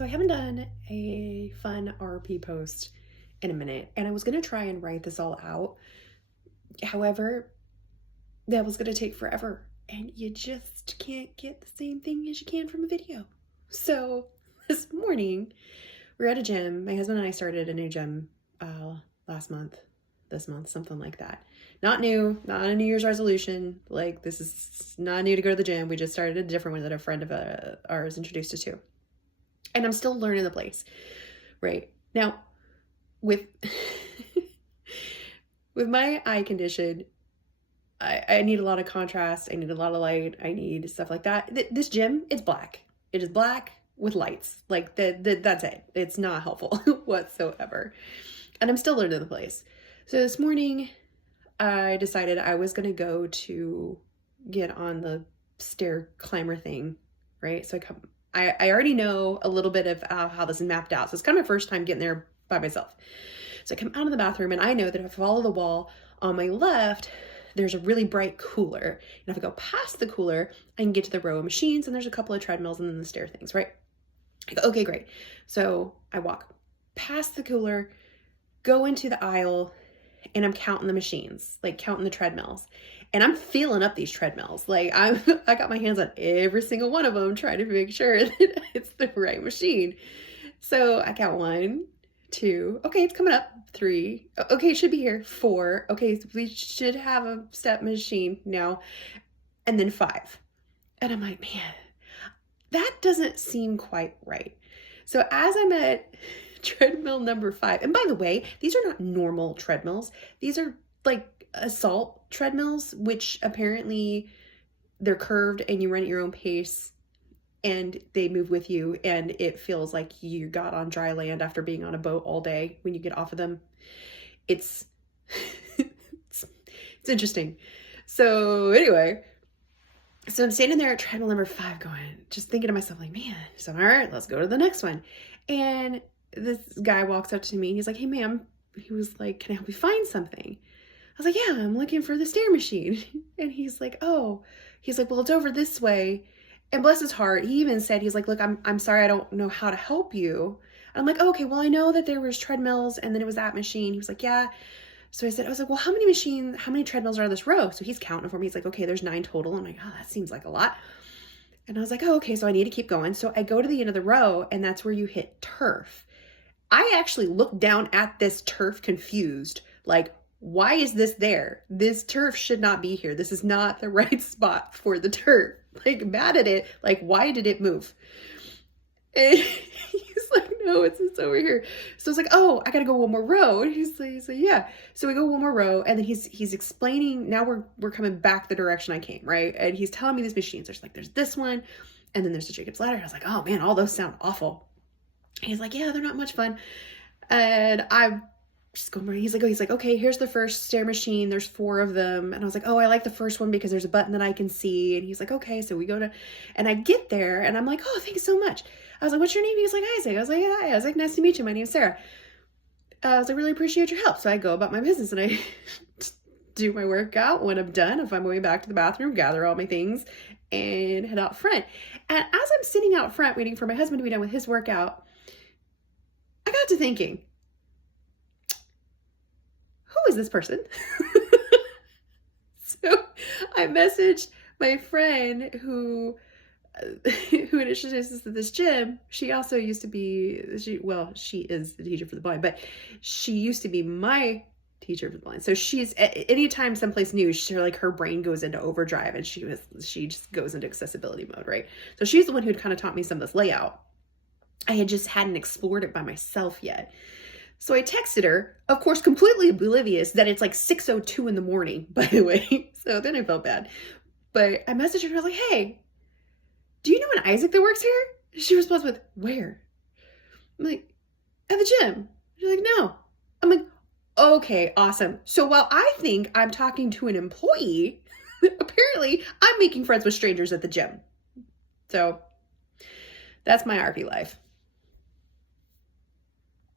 So I haven't done a fun RP post in a minute, and I was going to try and write this all out. However, that was going to take forever, and you just can't get the same thing as you can from a video. So this morning, we're at a gym. My husband and I started a new gym last month, this month, something like that. Not new, not a New Year's resolution. Like, this is not new to go to the gym. We just started a different one that a friend of ours introduced us to. And I'm still learning the place, right? Now, with with my eye condition, I need a lot of contrast. I need a lot of light. I need stuff like that. This gym, it's black. It is black with lights. Like, that's it. It's not helpful whatsoever. And I'm still learning the place. So this morning, I decided I was going to go to get on the stair climber thing, right? So I already know a little bit of how this is mapped out. So it's kind of my first time getting there by myself. So I come out of the bathroom and I know that if I follow the wall on my left, there's a really bright cooler. And if I go past the cooler, I can get to the row of machines and there's a couple of treadmills and then the stair things, right? I go, okay, great. So I walk past the cooler, go into the aisle, and I'm counting the machines, like counting the treadmills. And I'm feeling up these treadmills. Like, I got my hands on every single one of them, trying to make sure that it's the right machine. So I count 1, 2, okay, it's coming up, 3, okay, it should be here, 4, okay, so we should have a step machine now, and then 5. And I'm like, man, that doesn't seem quite right. So as I'm at treadmill number 5, and by the way, these are not normal treadmills. These are like assault treadmills, which apparently they're curved and you run at your own pace and they move with you and it feels like you got on dry land after being on a boat all day when you get off of them. It's it's interesting. So anyway, so I'm standing there at treadmill number 5 going, just thinking to myself like, man, so all right, let's go to the next one. And this guy walks up to me and he's like, hey ma'am, he was like, can I help you find something? I was like, yeah, I'm looking for the stair machine. And he's like, oh, he's like, well, it's over this way. And bless his heart, he even said, he's like, look, I'm sorry, I don't know how to help you. And I'm like, oh, okay, well, I know that there was treadmills and then it was that machine. He was like, yeah. So I was like, well, how many treadmills are on this row? So he's counting for me. He's like, okay, there's 9 total. I'm like, oh, that seems like a lot. And I was like, oh, okay, so I need to keep going. So I go to the end of the row and that's where you hit turf. I actually looked down at this turf confused, like, why is this there? This turf should not be here. This is not the right spot for the turf. Like, mad at it. Like, why did it move? And he's like, no, it's over here. So I was like, oh, I gotta go one more row. And he's like, yeah. So we go one more row, and then he's explaining. Now we're coming back the direction I came, right? And he's telling me these machines. There's this one, and then there's the Jacob's Ladder. I was like, oh man, all those sound awful. He's like, yeah, they're not much fun. And I'm just going, he's like, okay, here's the first stair machine. There's 4 of them. And I was like, oh, I like the first one because there's a button that I can see. And he's like, okay. So we go to, and I get there and I'm like, oh, thank you so much. I was like, what's your name? He's like, Isaac. I was like, hi. I was like, nice to meet you. My name's Sarah. I was like, really appreciate your help. So I go about my business and I do my workout. When I'm done, if I'm going back to the bathroom, gather all my things and head out front. And as I'm sitting out front waiting for my husband to be done with his workout, I got to thinking, who is this person? So I messaged my friend who introduced us to this gym. She also used to be, she is the teacher for the blind, but she used to be my teacher for the blind. So she's, anytime someplace new, her brain goes into overdrive and she just goes into accessibility mode, right? So she's the one who'd kind of taught me some of this layout. I had just hadn't explored it by myself yet. So I texted her, of course, completely oblivious that it's like 6:02 in the morning, by the way. So then I felt bad. But I messaged her and I was like, hey, do you know an Isaac that works here? She responds with, where? I'm like, at the gym. She's like, no. I'm like, okay, awesome. So while I think I'm talking to an employee, apparently I'm making friends with strangers at the gym. So that's my RP life.